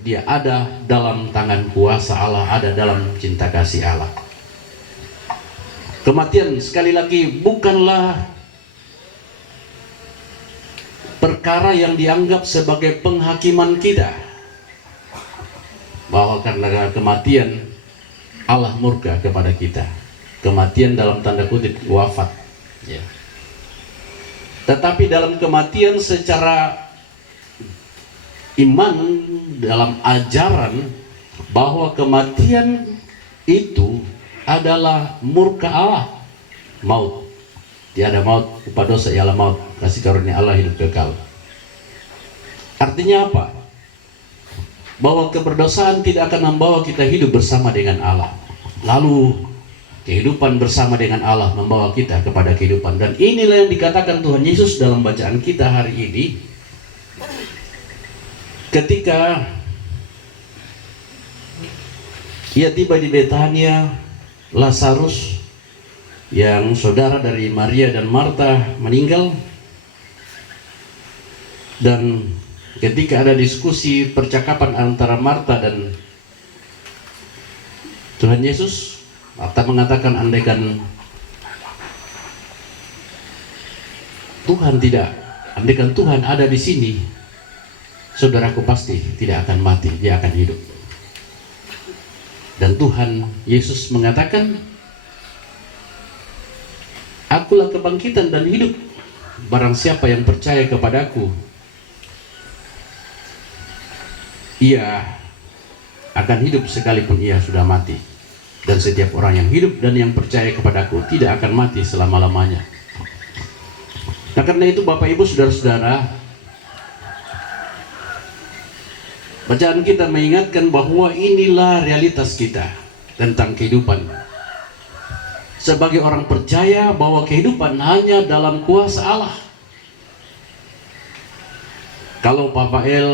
Dia ada dalam tangan kuasa Allah, ada dalam cinta kasih Allah. Kematian sekali lagi bukanlah perkara yang dianggap sebagai penghakiman kita, bahwa karena kematian Allah murka kepada kita. Kematian dalam tanda kutip wafat, ya. Tetapi dalam kematian secara iman, dalam ajaran bahwa kematian itu adalah murka Allah, maut. Tiada maut, upah dosa ialah maut, kasih karunia Allah hidup kekal. Artinya apa? Bahwa keberdosaan tidak akan membawa kita hidup bersama dengan Allah. Lalu kehidupan bersama dengan Allah membawa kita kepada kehidupan. Dan inilah yang dikatakan Tuhan Yesus dalam bacaan kita hari ini, ketika ia tiba di Betania. Lazarus yang saudara dari Maria dan Marta meninggal, dan ketika ada diskusi percakapan antara Marta dan Tuhan Yesus, Marta mengatakan, andaikan Tuhan ada di sini, saudaraku pasti tidak akan mati, dia akan hidup. Dan Tuhan Yesus mengatakan, akulah kebangkitan dan hidup. Barang siapa yang percaya kepadaku, ia akan hidup sekalipun ia sudah mati. Dan setiap orang yang hidup dan yang percaya kepadaku tidak akan mati selama-lamanya. Nah, karena itu Bapak Ibu Saudara-saudara, bacaan kita mengingatkan bahwa inilah realitas kita tentang kehidupan. Sebagai orang percaya bahwa kehidupan hanya dalam kuasa Allah. Kalau Bapak El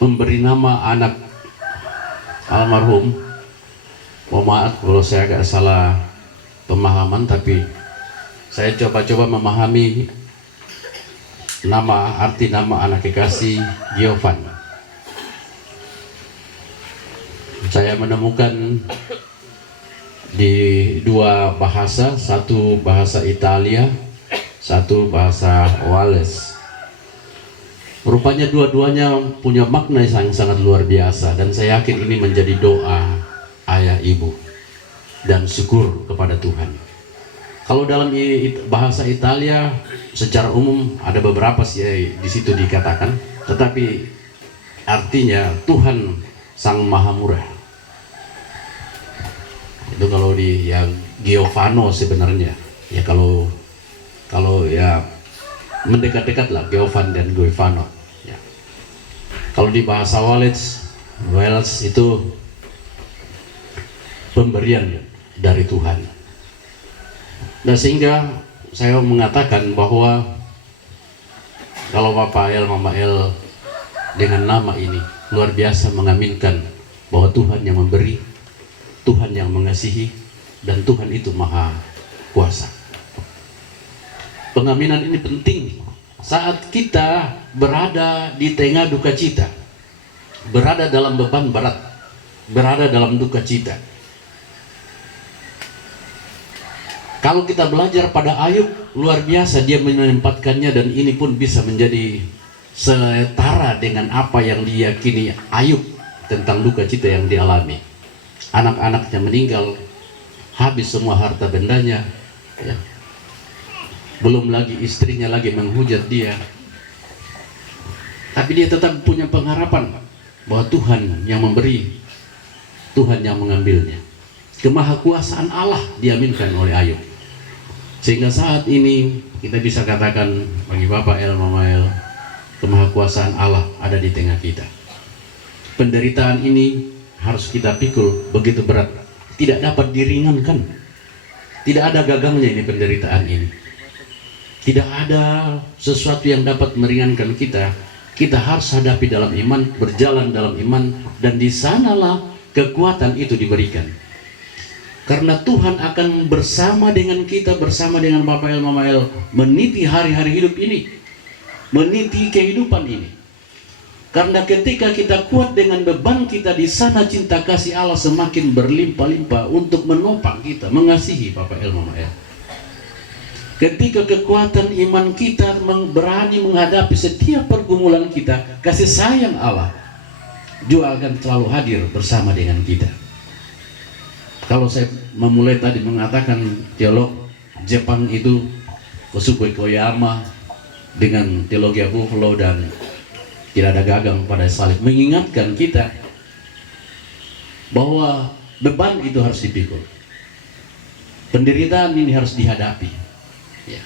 memberi nama anak almarhum, mohon maaf kalau saya agak salah pemahaman, tapi saya coba-coba memahami arti nama anak kekasih Giovanni. Saya menemukan di dua bahasa, satu bahasa Italia, satu bahasa Wales. Rupanya dua-duanya punya makna yang sangat luar biasa, dan saya yakin ini menjadi doa ayah ibu dan syukur kepada Tuhan. Kalau dalam bahasa Italia secara umum ada beberapa sih di situ dikatakan, tetapi artinya Tuhan Sang Maha Murah. Itu kalau di ya Giovanni sebenarnya, ya kalau ya mendekat-dekat lah Giovanni dan Giovanni, ya. Kalau di bahasa Wales itu pemberian dari Tuhan. Dan sehingga saya mengatakan bahwa kalau Bapak El, Mama El dengan nama ini luar biasa mengaminkan bahwa Tuhan yang memberi, Tuhan yang mengasihi, dan Tuhan itu maha kuasa. Pengaminan ini penting saat kita berada di tengah duka cita, berada dalam beban berat, berada dalam duka cita. Kalau kita belajar pada Ayub, luar biasa dia menempatkannya, dan ini pun bisa menjadi setara dengan apa yang diyakini Ayub tentang duka cita yang dialami. Anak-anaknya meninggal, habis semua harta bendanya, ya. Belum lagi istrinya lagi menghujat dia, tapi dia tetap punya pengharapan bahwa Tuhan yang memberi, Tuhan yang mengambilnya. Kemahakuasaan Allah diaminkan oleh Ayub, sehingga saat ini kita bisa katakan bagi Bapak El, Mama El, kemahakuasaan Allah ada di tengah kita. Penderitaan ini harus kita pikul begitu berat, tidak dapat diringankan. Tidak ada gagangnya ini penderitaan ini. Tidak ada sesuatu yang dapat meringankan kita. Kita harus hadapi dalam iman, berjalan dalam iman, dan di sanalah kekuatan itu diberikan. Karena Tuhan akan bersama dengan kita, bersama dengan Bapak El, Mama El, meniti hari-hari hidup ini, meniti kehidupan ini. Karena ketika kita kuat dengan beban kita di sana, cinta kasih Allah semakin berlimpah-limpah untuk menopang kita, mengasihi Bapak El Mama El. Ketika kekuatan iman kita berani menghadapi setiap pergumulan kita, kasih sayang Allah juga akan selalu hadir bersama dengan kita. Kalau saya memulai tadi mengatakan teolog Jepang itu Kosukoi Koyama dengan teologi Buffalo dan tidak ada gagang pada salib, mengingatkan kita bahwa beban itu harus dipikul, penderitaan ini harus dihadapi ya.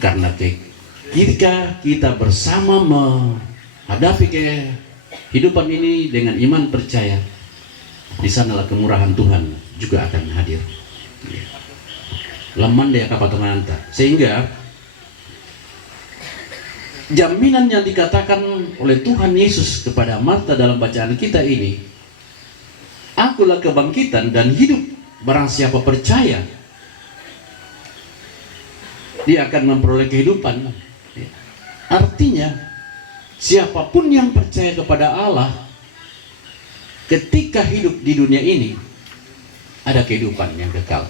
Karena ketika kita bersama menghadapi kehidupan ini dengan iman percaya, di sanalah kemurahan Tuhan juga akan hadir ya. Laman daya kapatongan, sehingga jaminan yang dikatakan oleh Tuhan Yesus kepada Marta dalam bacaan kita ini, akulah kebangkitan dan hidup, barang siapa percaya dia akan memperoleh kehidupan. Artinya siapapun yang percaya kepada Allah, ketika hidup di dunia ini ada kehidupan yang kekal,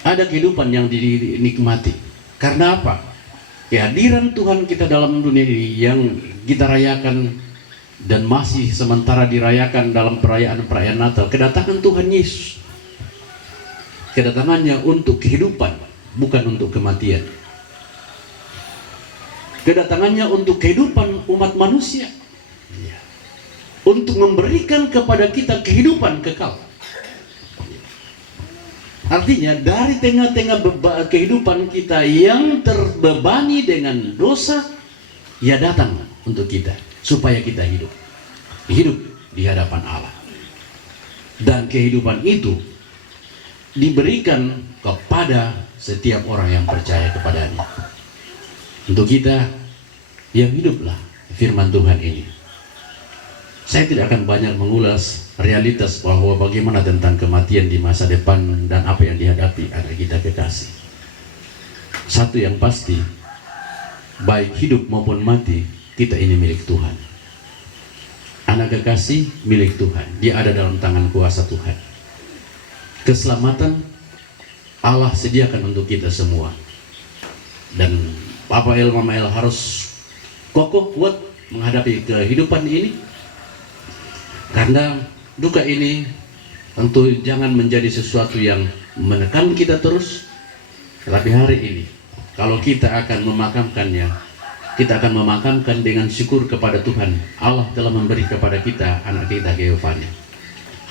ada kehidupan yang dinikmati. Karena apa? Kehadiran Tuhan kita dalam dunia ini yang kita rayakan dan masih sementara dirayakan dalam perayaan-perayaan Natal, kedatangan Tuhan Yesus, kedatangannya untuk kehidupan, bukan untuk kematian. Kedatangannya untuk kehidupan umat manusia, untuk memberikan kepada kita kehidupan kekal. Artinya dari tengah-tengah kehidupan kita yang terbebani dengan dosa, ia datang untuk kita supaya kita hidup di hadapan Allah. Dan kehidupan itu diberikan kepada setiap orang yang percaya kepadanya. Untuk kita yang hiduplah firman Tuhan ini. Saya tidak akan banyak mengulas realitas bahwa bagaimana tentang kematian di masa depan dan apa yang dihadapi anak kita kekasih. Satu yang pasti, baik hidup maupun mati, kita ini milik Tuhan. Anak kekasih milik Tuhan, dia ada dalam tangan kuasa Tuhan. Keselamatan Allah sediakan untuk kita semua. Dan Papa El Mama El harus kokoh kuat menghadapi kehidupan ini. Karena duka ini tentu jangan menjadi sesuatu yang menekan kita terus. Tapi hari ini kalau kita akan memakamkannya, kita akan memakamkan dengan syukur kepada Tuhan. Allah telah memberi kepada kita anak kita Giovanni.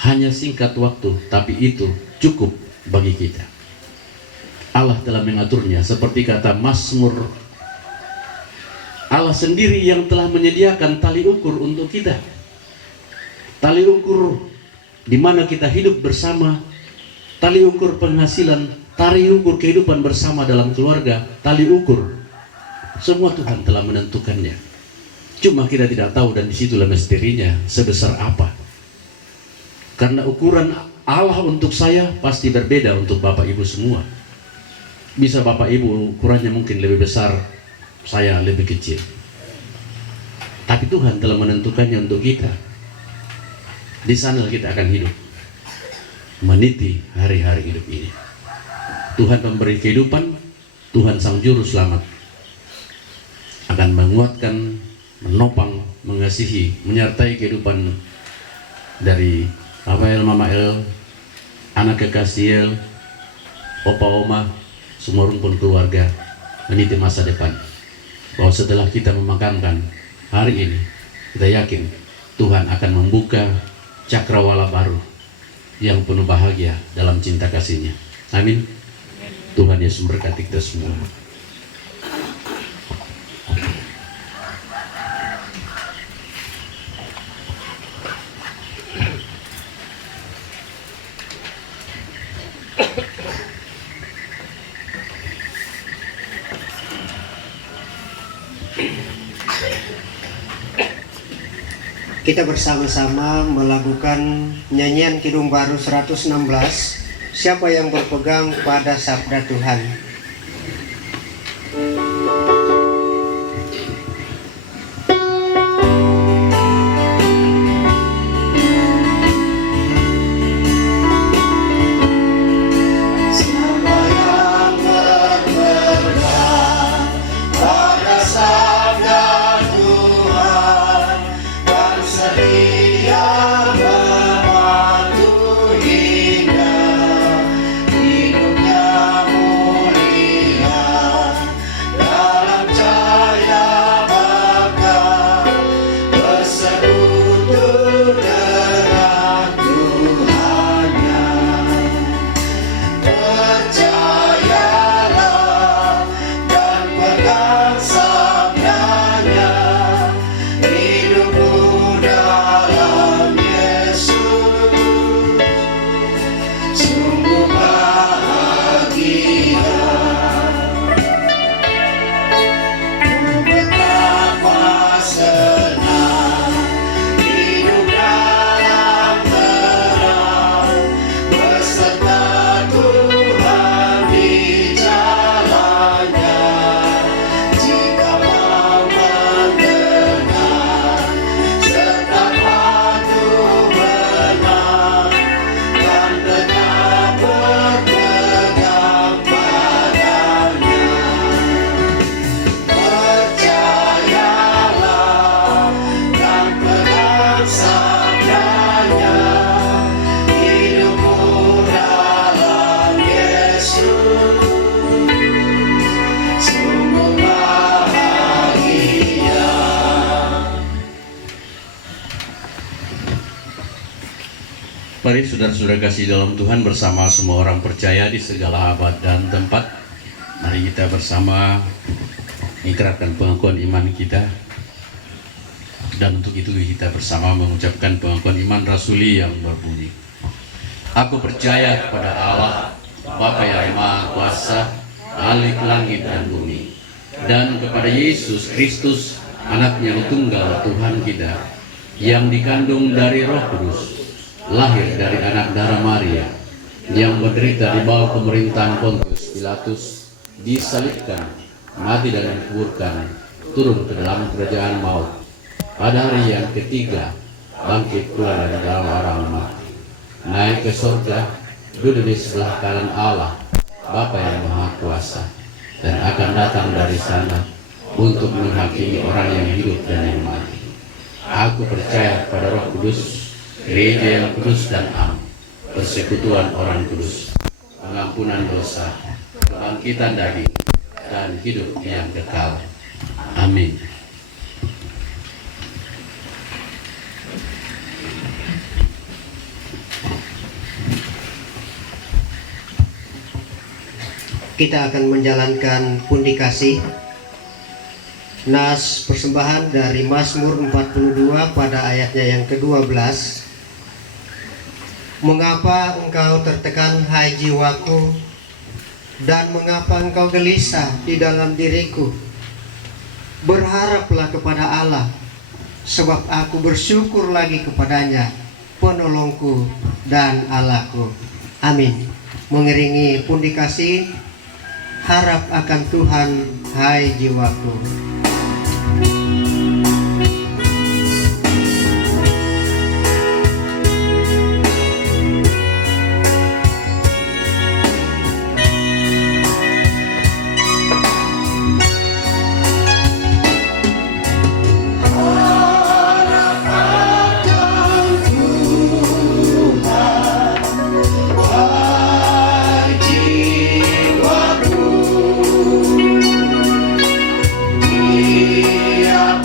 Hanya singkat waktu, tapi itu cukup bagi kita. Allah telah mengaturnya seperti kata Mazmur. Allah sendiri yang telah menyediakan tali ukur untuk kita. Tali ukur di mana kita hidup bersama, tali ukur penghasilan, tali ukur kehidupan bersama dalam keluarga, tali ukur semua Tuhan telah menentukannya. Cuma kita tidak tahu, dan disitulah misterinya sebesar apa. Karena ukuran Allah untuk saya pasti berbeda untuk Bapak Ibu semua. Bisa Bapak Ibu ukurannya mungkin lebih besar, saya lebih kecil. Tapi Tuhan telah menentukannya untuk kita. Di sana kita akan hidup, meniti hari-hari hidup ini. Tuhan memberi kehidupan, Tuhan Sang Juru Selamat akan menguatkan, menopang, mengasihi, menyertai kehidupan dari Papa El Mama El, anak kekasih El, Opa Oma, semua rumpun keluarga, meniti masa depan. Bahwa setelah kita memakamkan hari ini, kita yakin Tuhan akan membuka cakrawala baru yang penuh bahagia dalam cinta kasih-Nya. Amin. Tuhan Yesus memberkati kita semua. Kita bersama-sama melakukan nyanyian Kidung Baru 116. Siapa yang berpegang pada sabda Tuhan? Mari saudara-saudara kasih dalam Tuhan, bersama semua orang percaya di segala abad dan tempat, mari kita bersama mengikrarkan pengakuan iman kita. Dan untuk itu kita bersama mengucapkan pengakuan iman rasuli yang berbunyi: Aku percaya kepada Allah, Bapa yang Maha Kuasa, Khalik langit dan bumi, dan kepada Yesus Kristus, Anaknya yang tunggal Tuhan kita, yang dikandung dari Roh Kudus, lahir dari anak darah Maria, yang menderita di bawah pemerintahan Pontius Pilatus, disalibkan, mati dan dikuburkan, turun ke dalam kerajaan maut. Pada hari yang ketiga, bangkit pula dari dalam orang mati, naik ke surga, duduk di sebelah kanan Allah, Bapa yang Maha Kuasa, dan akan datang dari sana untuk menghakimi orang yang hidup dan yang mati. Aku percaya pada Roh Kudus, gereja yang kudus dan am, persekutuan orang kudus, pengampunan dosa, kebangkitan daging, dan hidup yang kekal. Amin. Kita akan menjalankan pundi kasih. Nas persembahan dari Mazmur 42 pada ayatnya yang ke-12. Mengapa engkau tertekan, hai jiwaku, dan mengapa engkau gelisah di dalam diriku? Berharaplah kepada Allah, sebab aku bersyukur lagi kepadanya, penolongku dan Allahku. Amin. Mengiringi pundi kasih, harap akan Tuhan, hai jiwaku. Dia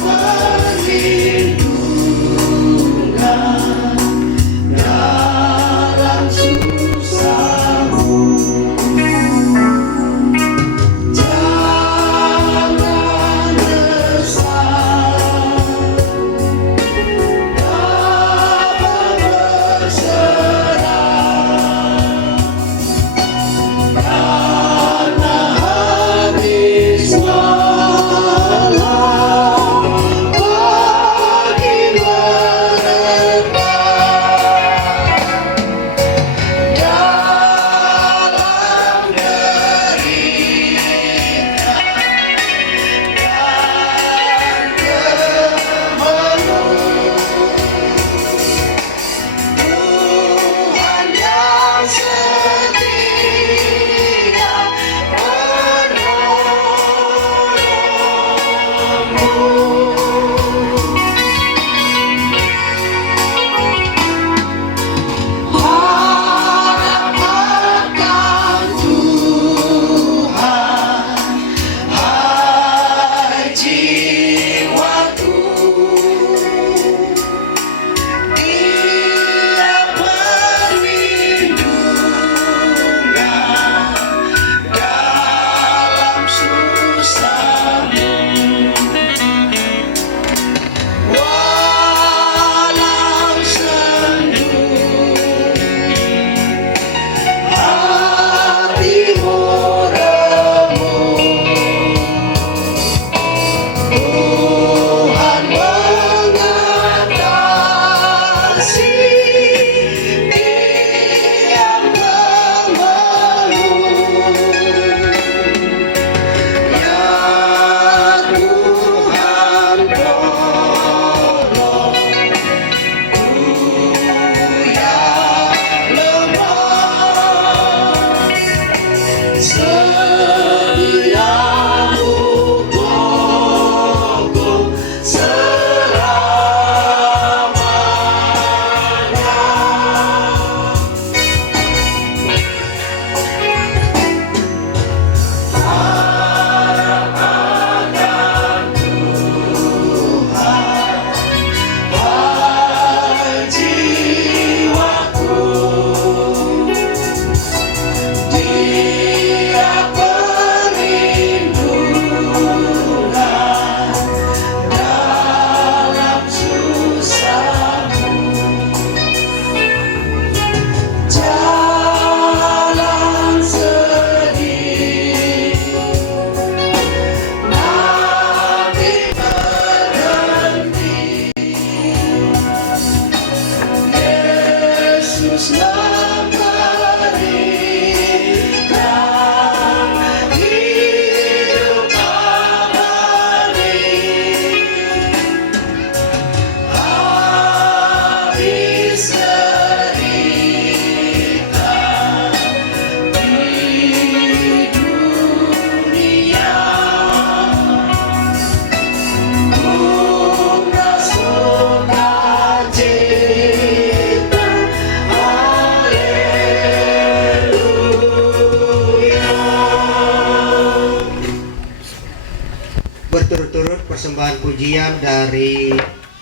pujian dari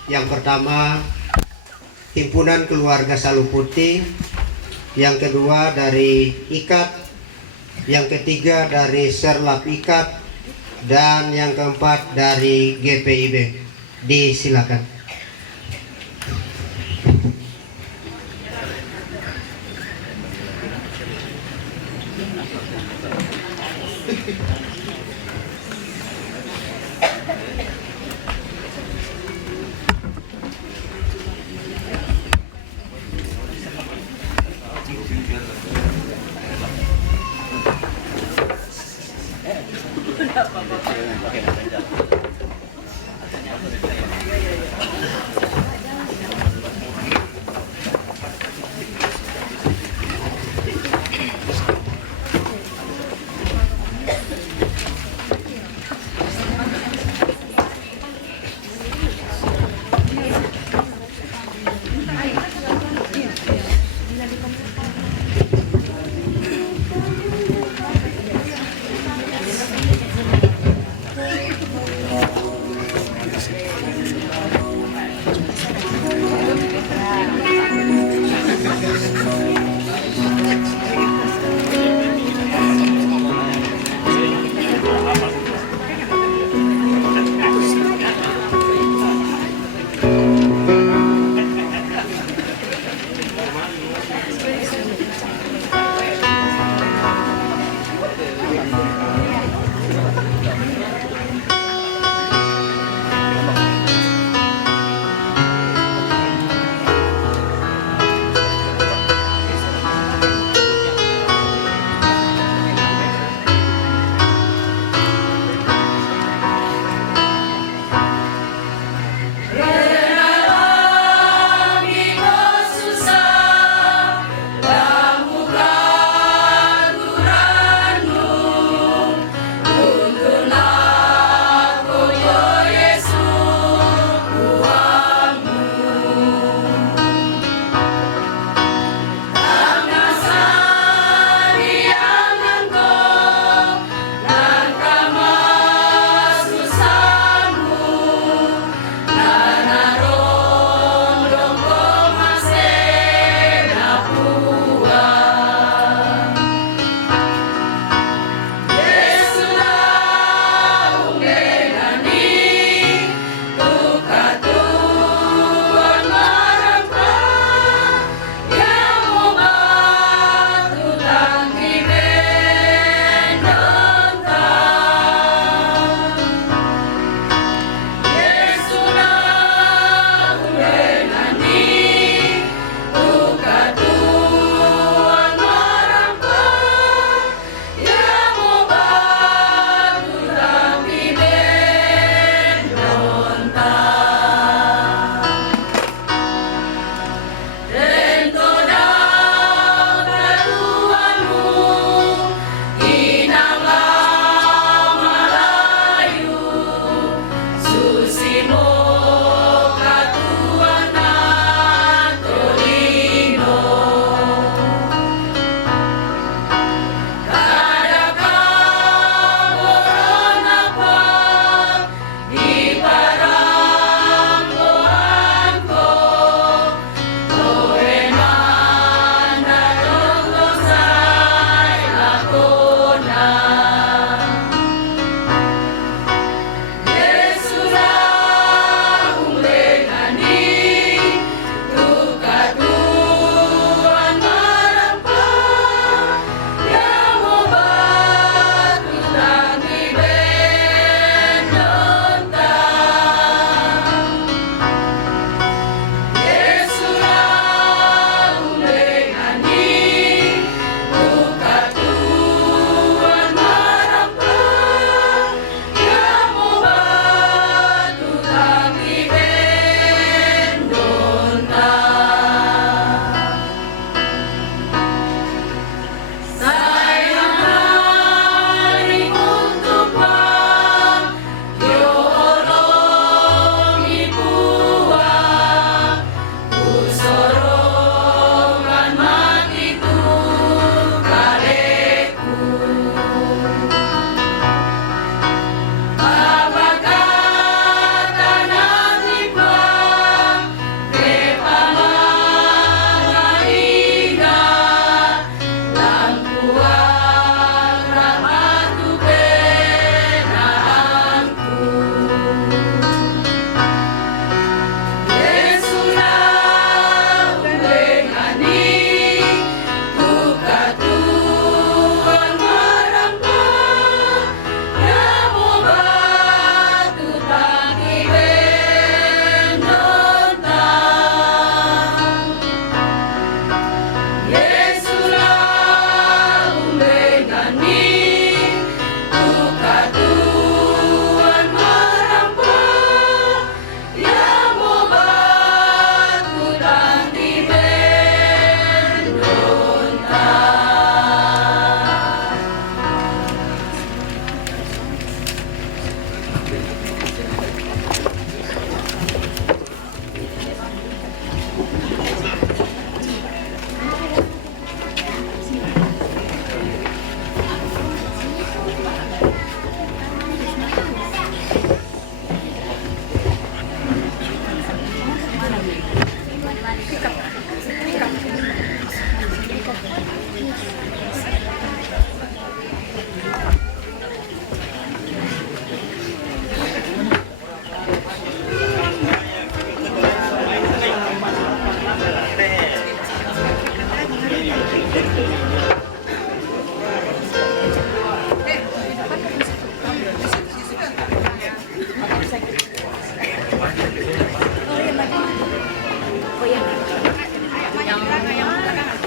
yang pertama Himpunan Keluarga Saluputi, yang kedua dari IKAT, yang ketiga dari Serlap IKAT, dan yang keempat dari GPIB. Disilakan.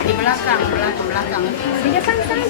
Di belakang. Di depan saja.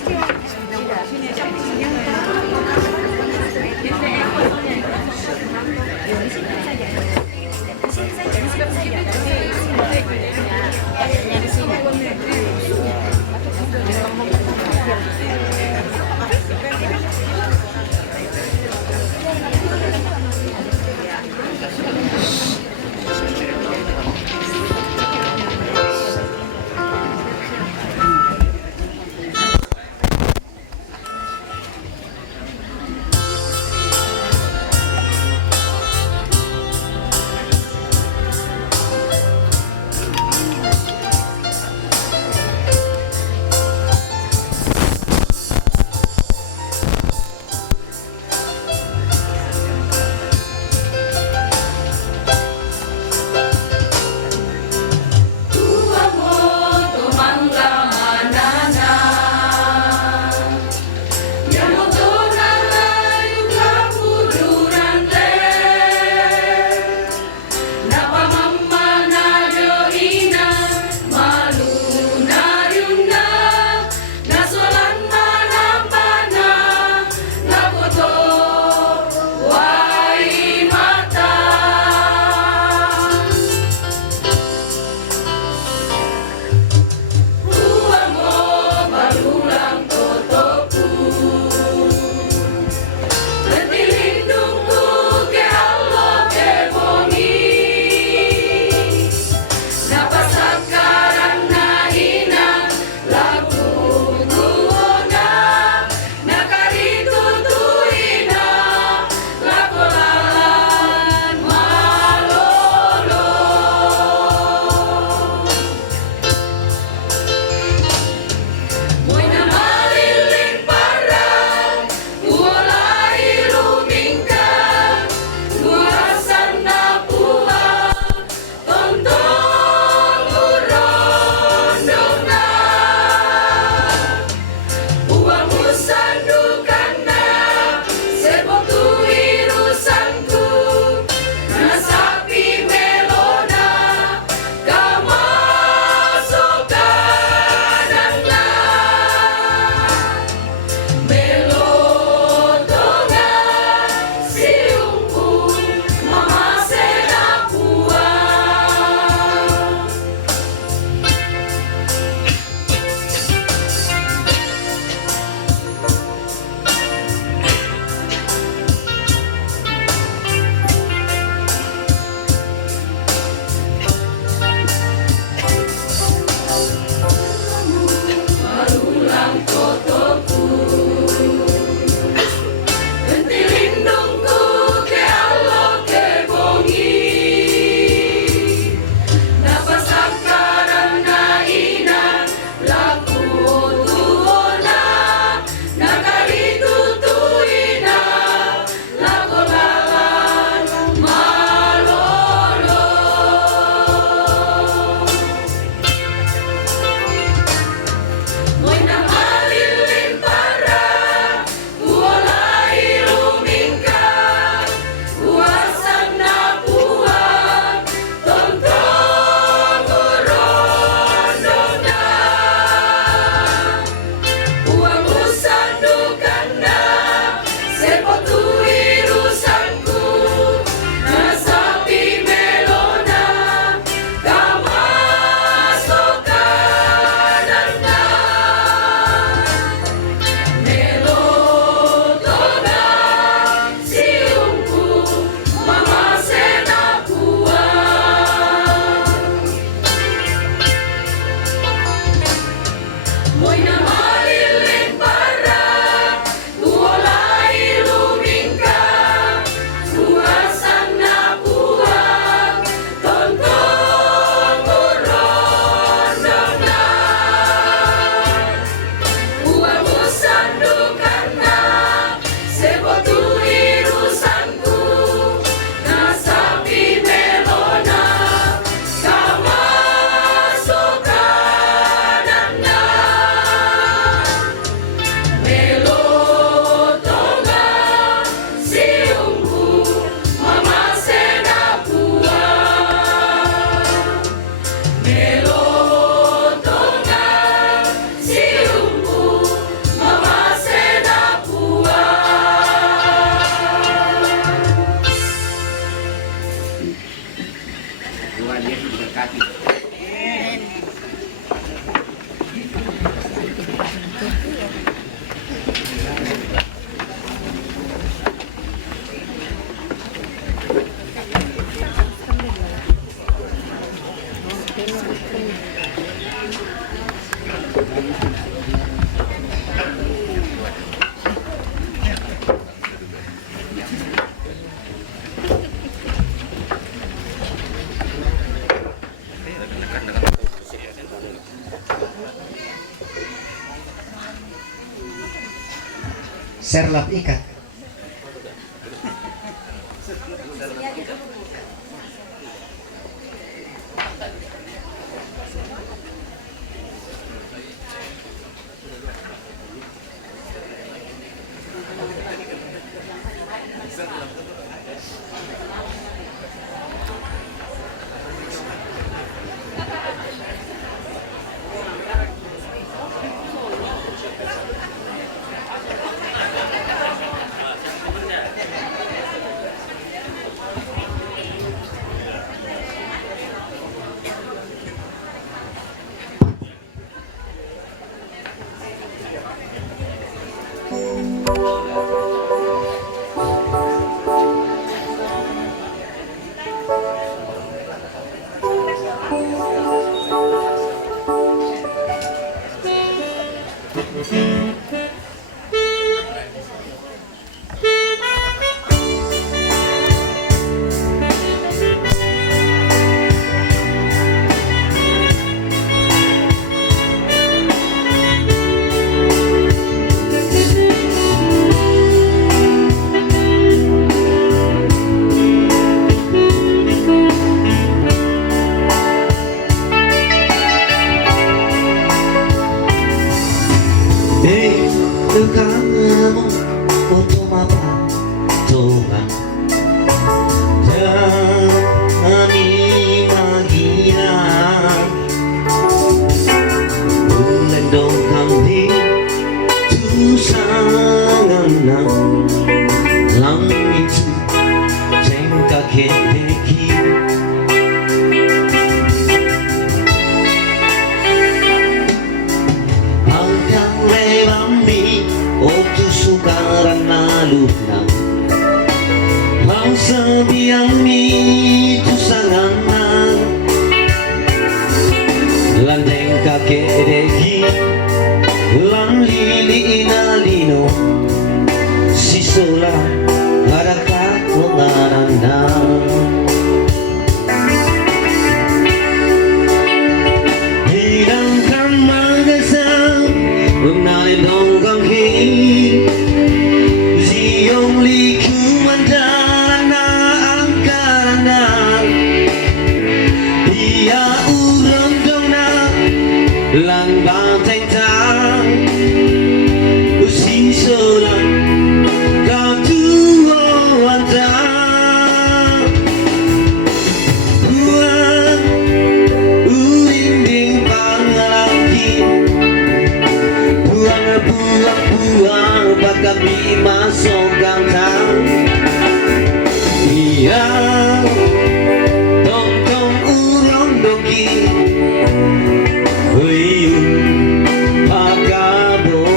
Serlap ikat. Kamu untuk apa Tuhan Demi magian Ulendong kami Tusangan langit Tengka keteki Angkang lewami Otu sukaran nalutna Bangsa biami tu sanganan Landeng kakek deki Lan lili inalino Sisola harakat mengarana Hidangkan magasang Mengalih donggang hei Ziong liku mandana angkarana Ia urang dongna Lang banteng tang Usi solang Kau tuan tang Buat urinding pangalaki Buang bakal masuk gantang Iya Tong-tong urang doki Huyu Pakaboroki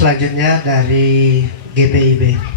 selanjutnya dari GPIB.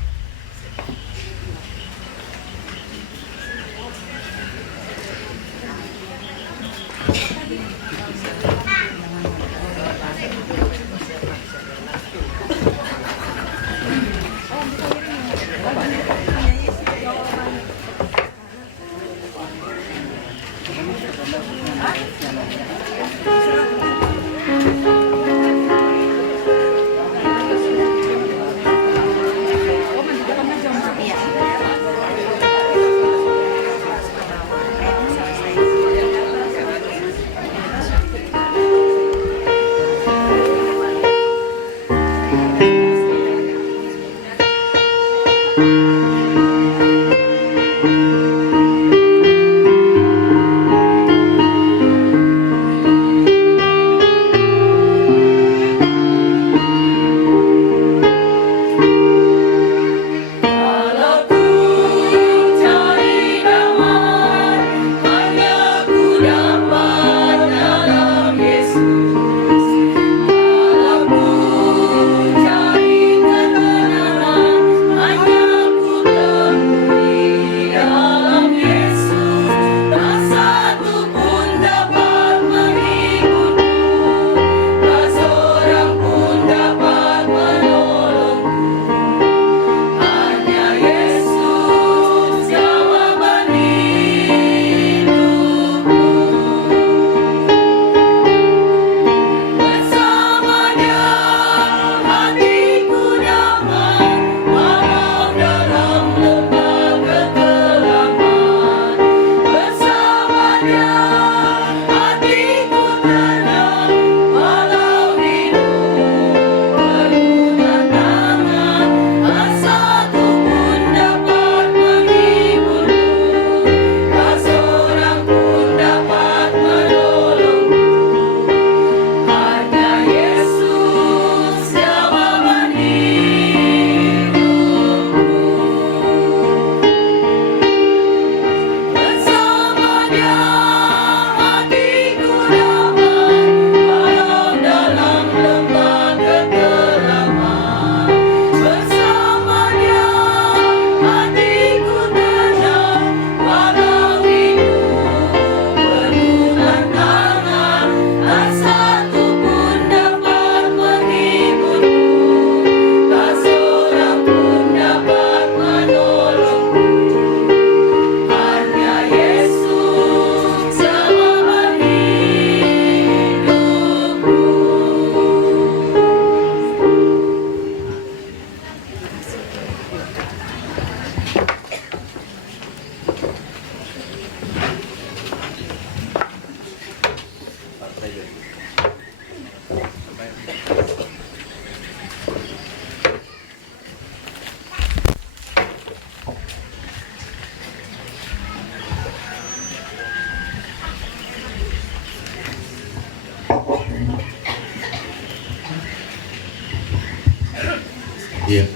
Ya,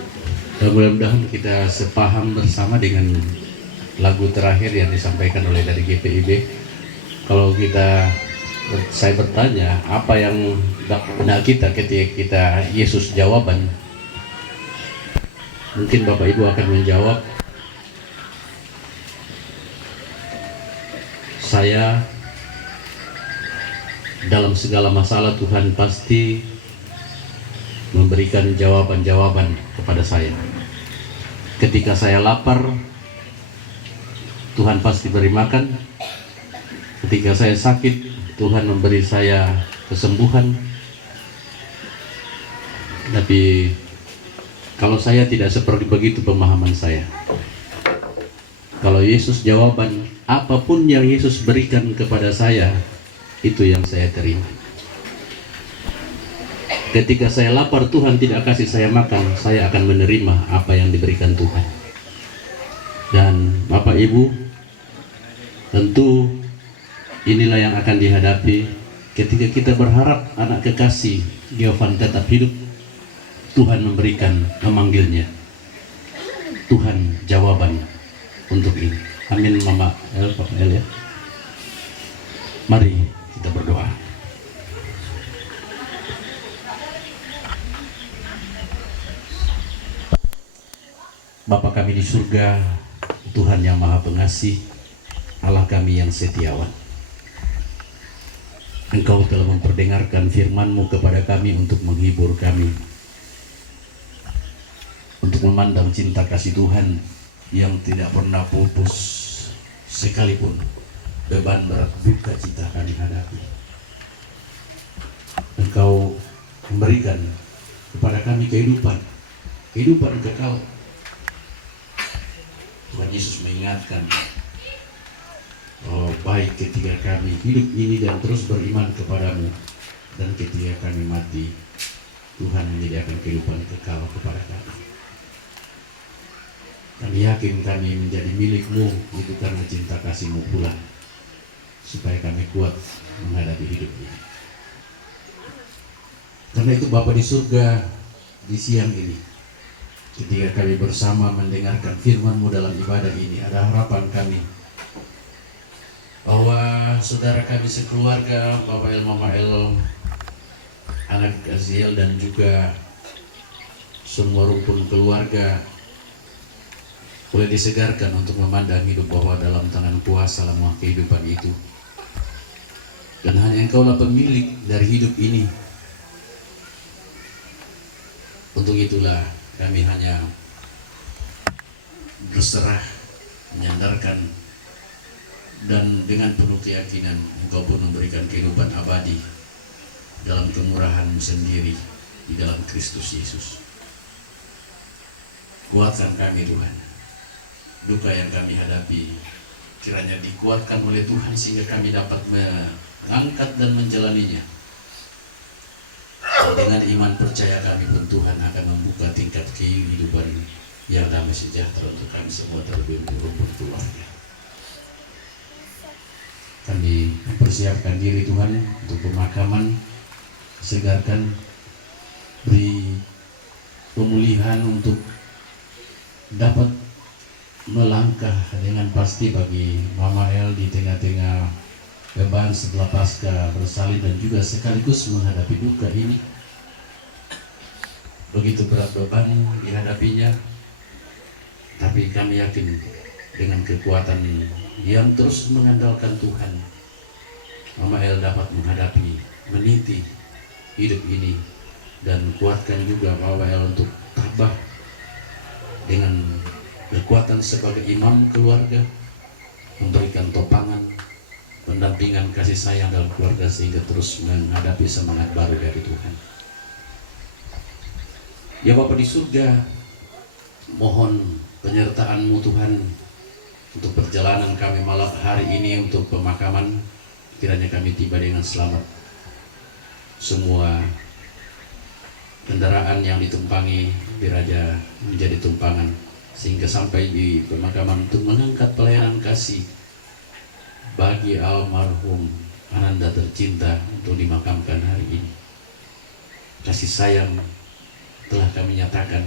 mudah-mudahan kita sepaham bersama dengan lagu terakhir yang disampaikan oleh dari GPIB. Kalau saya bertanya apa yang benak kita ketika kita Yesus jawaban, mungkin Bapak Ibu akan menjawab, saya dalam segala masalah Tuhan pasti memberikan jawaban-jawaban kepada saya. Ketika saya lapar, Tuhan pasti beri makan. Ketika saya sakit, Tuhan memberi saya kesembuhan. Tapi kalau saya tidak seperti begitu pemahaman saya. Kalau Yesus jawaban, apapun yang Yesus berikan kepada saya, itu yang saya terima. Ketika saya lapar, Tuhan tidak kasih saya makan, saya akan menerima apa yang diberikan Tuhan. Dan Bapak Ibu, tentu inilah yang akan dihadapi ketika kita berharap anak kekasih Giovan tetap hidup. Tuhan memberikan, memanggilnya. Tuhan jawaban untuk ini. Amin, Mama El, Papa El ya. Mari kita berdoa. Bapa kami di surga, Tuhan yang Maha Pengasih, Allah kami yang setiawan. Engkau telah memperdengarkan firman-Mu kepada kami untuk menghibur kami, untuk memandang cinta kasih Tuhan yang tidak pernah pupus sekalipun beban berat duka cita kami hadapi. Engkau memberikan kepada kami kehidupan kekal. Tuhan Yesus mengingatkan bahwa baik ketika kami hidup ini dan terus beriman kepadamu, dan ketika kami mati, Tuhan menyediakan kehidupan kekal kepada kami. Kami yakin kami menjadi milik-Mu itu karena cinta kasih-Mu pula, supaya kami kuat menghadapi hidup ini. Karena itu Bapa di surga, di siang ini, ketika kami bersama mendengarkan firman-Mu dalam ibadah ini, ada harapan kami bahwa saudara kami sekeluarga, Bapak El, Mama El, anak Aziel, dan juga semua rumpun keluarga boleh disegarkan untuk memandang hidup bahwa dalam tangan kuasa lama kehidupan itu, dan hanya Engkaulah pemilik dari hidup ini. Untuk itulah kami hanya berserah, menyandarkan, dan dengan penuh keyakinan Engkau pun memberikan kehidupan abadi dalam kemurahan-Mu sendiri di dalam Kristus Yesus. Kuatkan kami Tuhan, duka yang kami hadapi kiranya dikuatkan oleh Tuhan sehingga kami dapat mengangkat dan menjalaninya. Dengan iman percaya kami pun Tuhan akan membuka tingkat kehidupan yang damai sejahtera untuk kami semua terlebih untuk keluarga. Kami mempersiapkan diri Tuhan untuk pemakaman, segarkan, beri pemulihan untuk dapat melangkah dengan pasti bagi Mama El di tengah-tengah beban setelah pasca bersalin dan juga sekaligus menghadapi duka ini. Begitu berat beban dihadapinya, tapi kami yakin dengan kekuatan yang terus mengandalkan Tuhan, Mama El dapat menghadapi, meniti hidup ini, dan kuatkan juga Mama El untuk tabah dengan kekuatan sebagai imam keluarga, memberikan topangan, pendampingan kasih sayang dalam keluarga sehingga terus menghadapi semangat baru dari Tuhan. Ya Bapa di surga, mohon penyertaan-Mu Tuhan untuk perjalanan kami malam hari ini untuk pemakaman. Kiranya kami tiba dengan selamat. Semua kendaraan yang ditumpangi diraja menjadi tumpangan, sehingga sampai di pemakaman untuk mengangkat pelayanan kasih bagi almarhum Ananda tercinta untuk dimakamkan hari ini. Kasih sayang telah kami nyatakan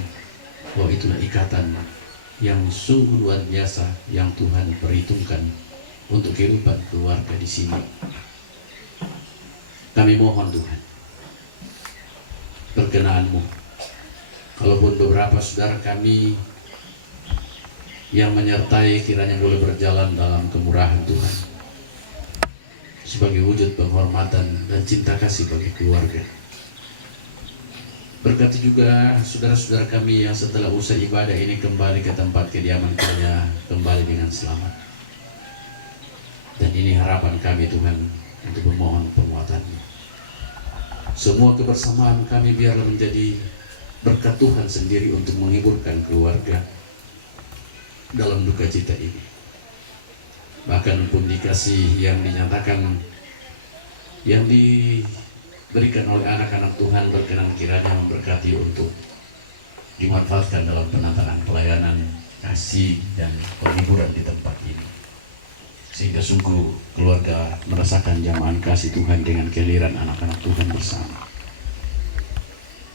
bahwa itulah ikatan yang sungguh luar biasa yang Tuhan perhitungkan untuk kehidupan keluarga di sini. Kami mohon Tuhan perkenan-Mu. Kalaupun beberapa saudara kami yang menyertai kiranya boleh berjalan dalam kemurahan Tuhan sebagai wujud penghormatan dan cinta kasih bagi keluarga. Berkati juga saudara-saudara kami yang setelah usai ibadah ini kembali ke tempat kediaman kiranya kembali dengan selamat. Dan ini harapan kami Tuhan untuk memohon penguatan-Mu. Semua kebersamaan kami biarlah menjadi berkat Tuhan sendiri untuk menghiburkan keluarga dalam duka cita ini. Bahkan pun dikasih yang dinyatakan, yang diberikan oleh anak-anak Tuhan berkenan kiranya memberkati untuk dimanfaatkan dalam penataan pelayanan kasih dan penghiburan di tempat ini, sehingga sungguh keluarga merasakan jamahan kasih Tuhan dengan kehadiran anak-anak Tuhan bersama.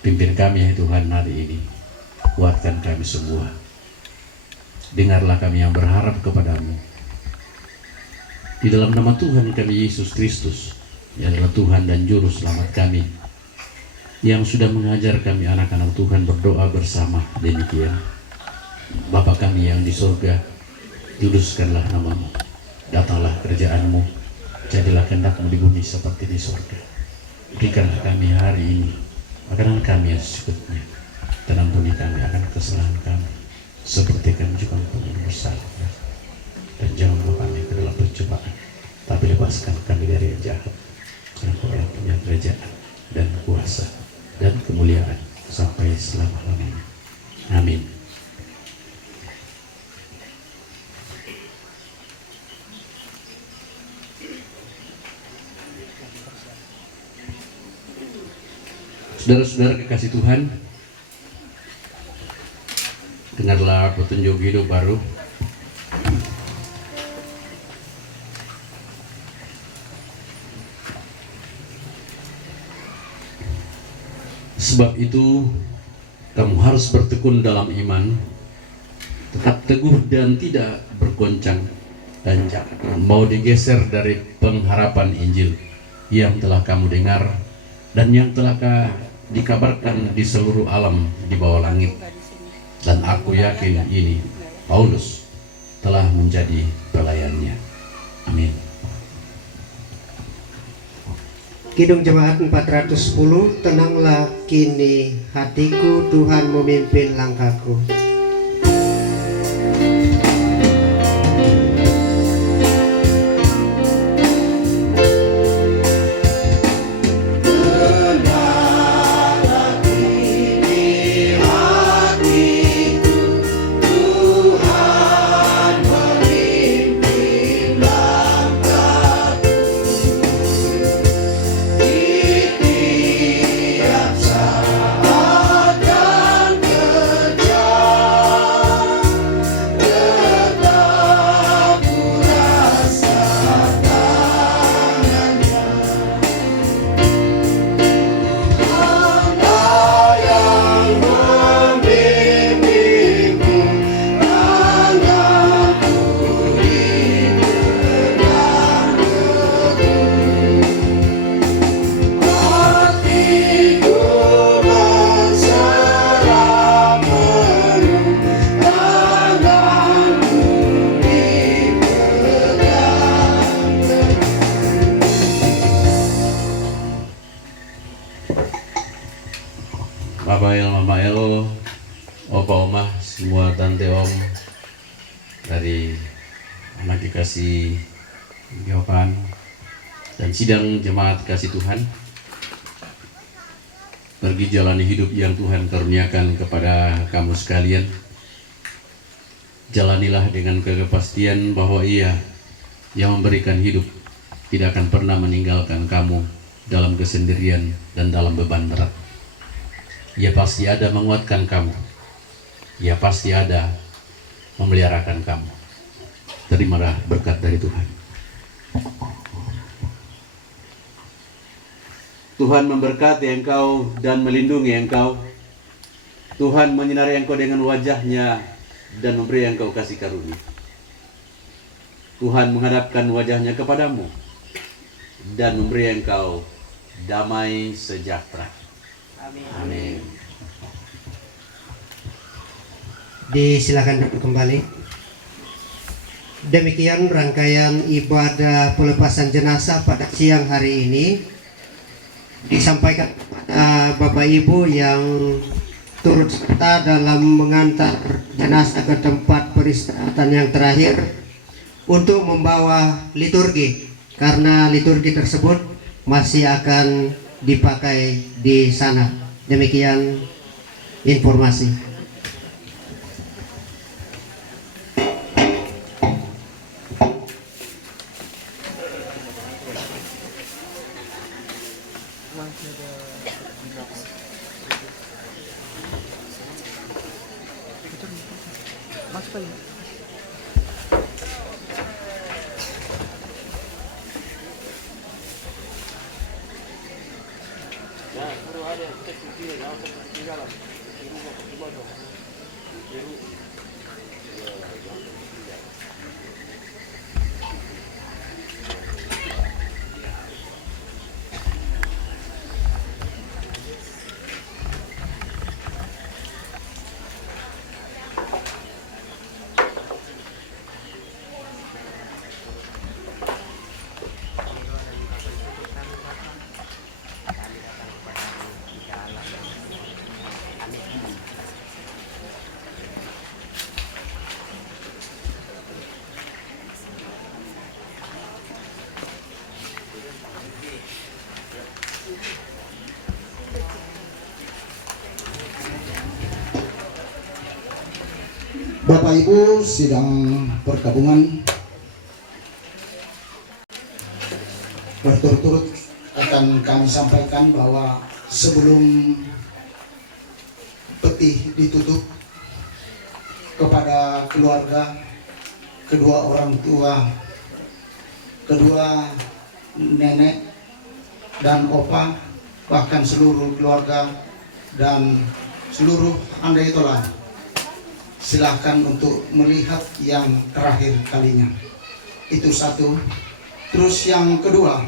Pimpin kami ya Tuhan hari ini, kuatkan kami semua. Dengarlah kami yang berharap kepadamu. Di dalam nama Tuhan kami Yesus Kristus, yang adalah Tuhan dan Juru Selamat kami, yang sudah mengajar kami anak-anak Tuhan berdoa bersama demikian. Bapa kami yang di surga, dikuduskanlah namamu, datanglah kerajaan-Mu, jadilah kehendak-Mu di bumi seperti di surga. Berikanlah kami hari ini makanan kami yang secukupnya, dan ampuni kami akan kesalahan kami, seperti kami juga mengampuni bersalah. Dan jangan bawa kami ke dalam pencobaan, tapi lepaskan kami dari yang jahat. Karena Kau yang punya kerajaan dan kuasa dan kemuliaan sampai selama-lamanya. Amin. Saudara-saudara kekasih Tuhan, dengarlah petunjuk hidup baru. Sebab itu, kamu harus bertekun dalam iman, tetap teguh dan tidak bergoncang, dan jangan mau digeser dari pengharapan Injil yang telah kamu dengar dan yang telah dikabarkan di seluruh alam di bawah langit. Dan aku yakin ini Paulus telah menjadi pelayannya. Amin. Kidung Jemaat 410, tenanglah kini hatiku, Tuhan memimpin langkahku. Papa El, Mama El, Opa Oma, semua tante om dari anak dikasih Yohan dan sidang jemaat kasih Tuhan, pergi jalani hidup yang Tuhan karuniakan kepada kamu sekalian. Jalanilah dengan kepastian bahwa Ia yang memberikan hidup tidak akan pernah meninggalkan kamu dalam kesendirian dan dalam beban berat. Ia pasti ada menguatkan kamu. Ia pasti ada memeliharakan kamu. Terimalah berkat dari Tuhan. Tuhan memberkati engkau dan melindungi engkau. Tuhan menyinari engkau dengan wajahnya dan memberi engkau kasih karunia. Tuhan menghadapkan wajahnya kepadamu dan memberi engkau damai sejahtera. Amin. Disilakan kembali. Demikian rangkaian ibadah pelepasan jenazah pada siang hari ini disampaikan Bapak Ibu yang turut serta dalam mengantar jenazah ke tempat peristirahatan yang terakhir untuk membawa liturgi, karena liturgi tersebut masih akan dipakai di sana. Demikian informasi. Bapak Ibu sidang pergabungan, berturut-turut akan kami sampaikan bahwa sebelum peti ditutup kepada keluarga, kedua orang tua, kedua nenek dan opa, bahkan seluruh keluarga dan seluruh andai tolan, silahkan untuk melihat yang terakhir kalinya. Itu satu. Terus yang kedua,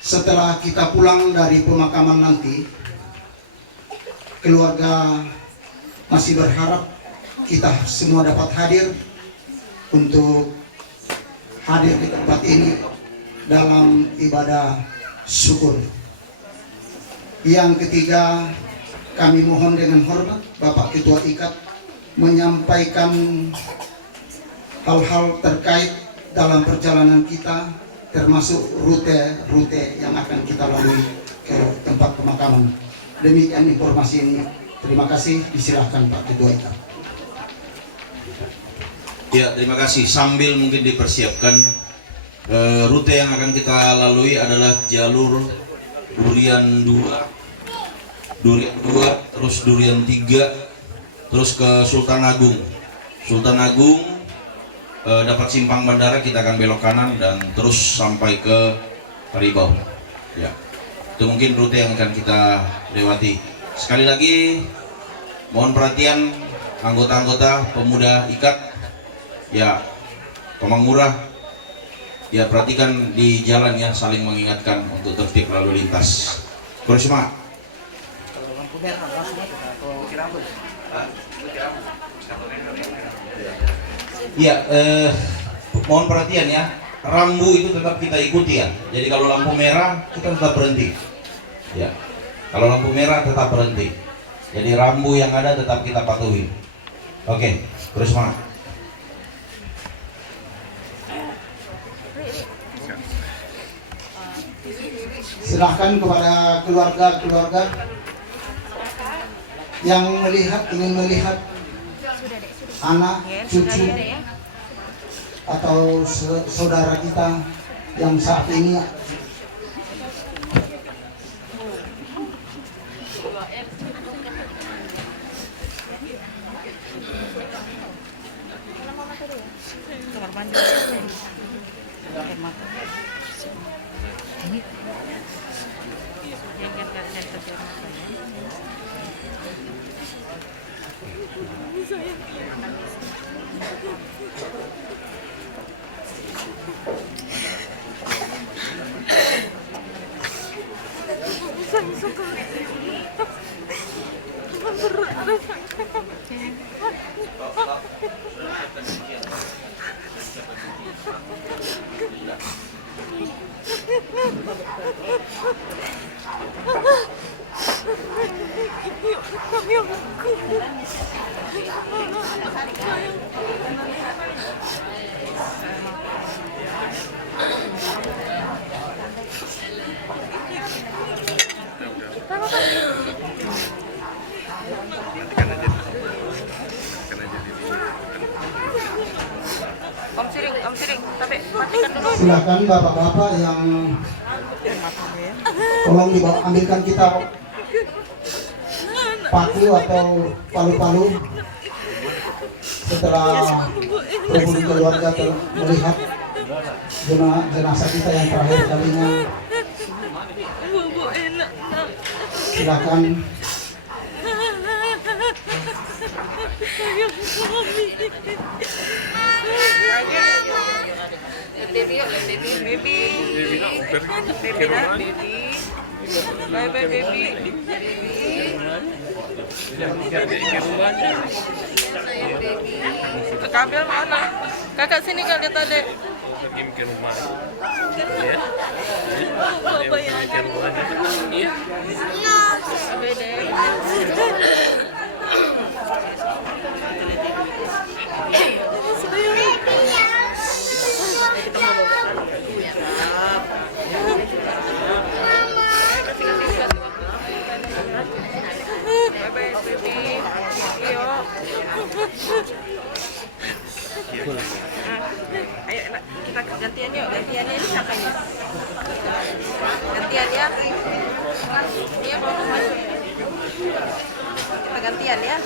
setelah kita pulang dari pemakaman nanti, keluarga masih berharap kita semua dapat hadir untuk hadir di tempat ini dalam ibadah syukur. Yang ketiga, kami mohon dengan hormat Bapak Ketua IKAT menyampaikan hal-hal terkait dalam perjalanan kita, termasuk rute-rute yang akan kita lalui ke tempat pemakaman. Demikian informasi ini. Terima kasih. Disilahkan Pak Ketua IKAT. Ya, terima kasih. Sambil mungkin dipersiapkan, rute yang akan kita lalui adalah jalur Durian 2, terus Durian 3, terus ke Sultan Agung. Sultan Agung dapat simpang bandara, kita akan belok kanan dan terus sampai ke Paribau. Ya, itu mungkin rute yang akan kita lewati. Sekali lagi, mohon perhatian anggota-anggota pemuda IKAT, ya, Pemangurah. Ya, perhatikan di jalan ya, saling mengingatkan untuk tertib lalu lintas. Kurang ya, mohon perhatian ya, rambu itu tetap kita ikuti ya. Jadi kalau lampu merah kita tetap berhenti. Ya, kalau lampu merah tetap berhenti. Jadi rambu yang ada tetap kita patuhi. Oke, terus semangat. Silahkan kepada keluarga-keluarga yang ingin melihat anak, cucu, atau saudara kita yang saat ini Om Siring, tapi matikan dulu. silakan bapak-bapak yang tolong ambilkan kita paku atau palu-palu setelah penghuni keluarga melihat jenazah kita yang terakhir kalinya. Silakan. Bye bye baby. Kabel mana? Kakak sini kak, lihat adek. Pergi ke rumah. Ya. Apa ya? Ke rumah. Iya. Bye bye baby. Yo. Iya, belum masuk. Kita gantian ya.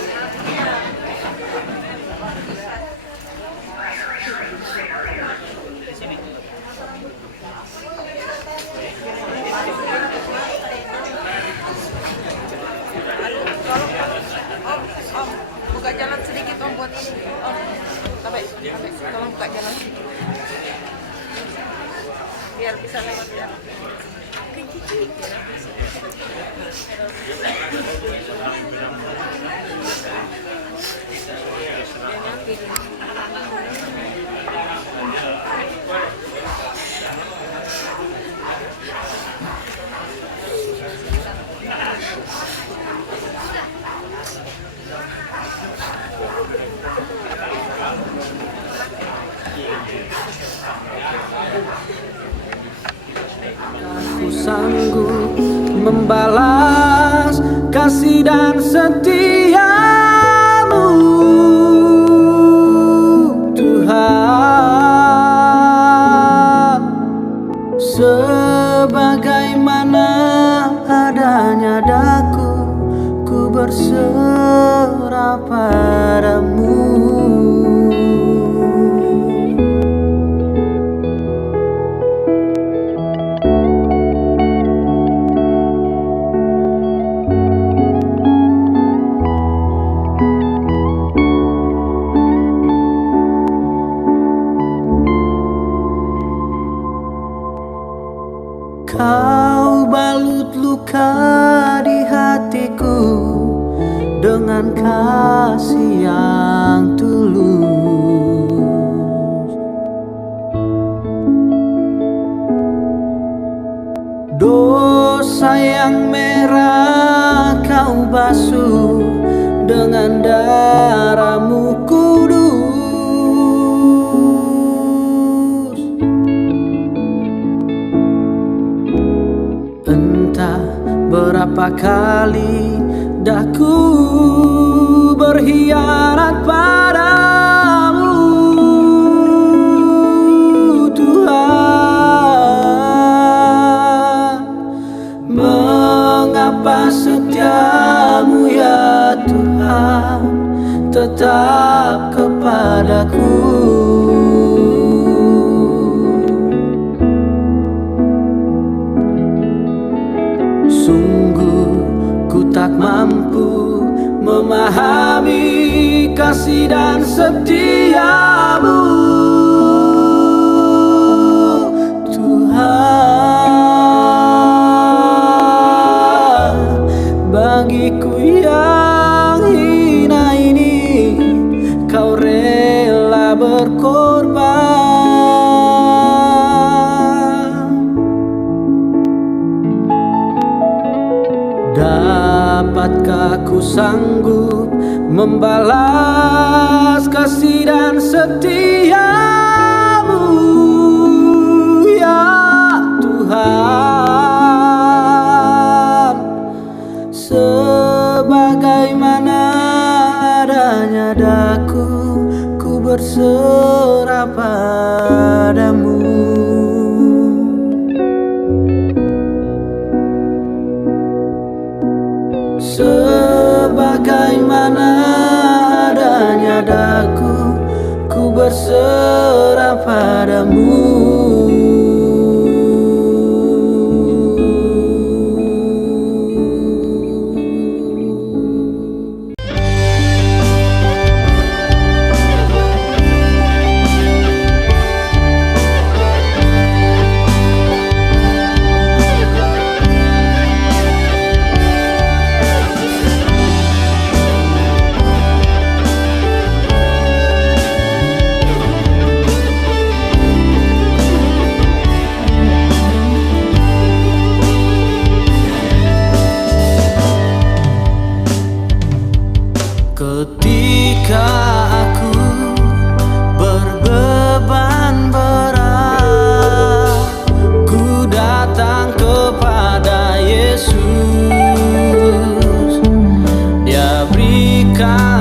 Om, buka jalan sedikit om buat ini. Om, sampai, tolong buka jalan sedikit. Biar bisa lewat ya. Ku sanggup membalas kasih dan setiamu, Tuhan, sebagaimana adanya daku, ku berserah padamu. Kau balut luka di hatiku dengan kasih yang tulus. Dosa yang merah kau basuh dengan darah-Mu kudus. Entah berapa kali dah ku berkhianat padamu, Tuhan. Mengapa setiamu ya Tuhan tetap kepadaku? Sungguh ku tak mampu memahami kasih dan setiamu, Tuhan. Bagiku yang hina ini kau rela berkorban. Dapatkah ku sanggup membalas kasih dan setiamu, ya Tuhan, sebagaimana adanya daku, ku berserah padamu. Sebagaimana adanya daku, ku berserah padamu. Ketika aku berbeban berat, ku datang kepada Yesus. Dia berikan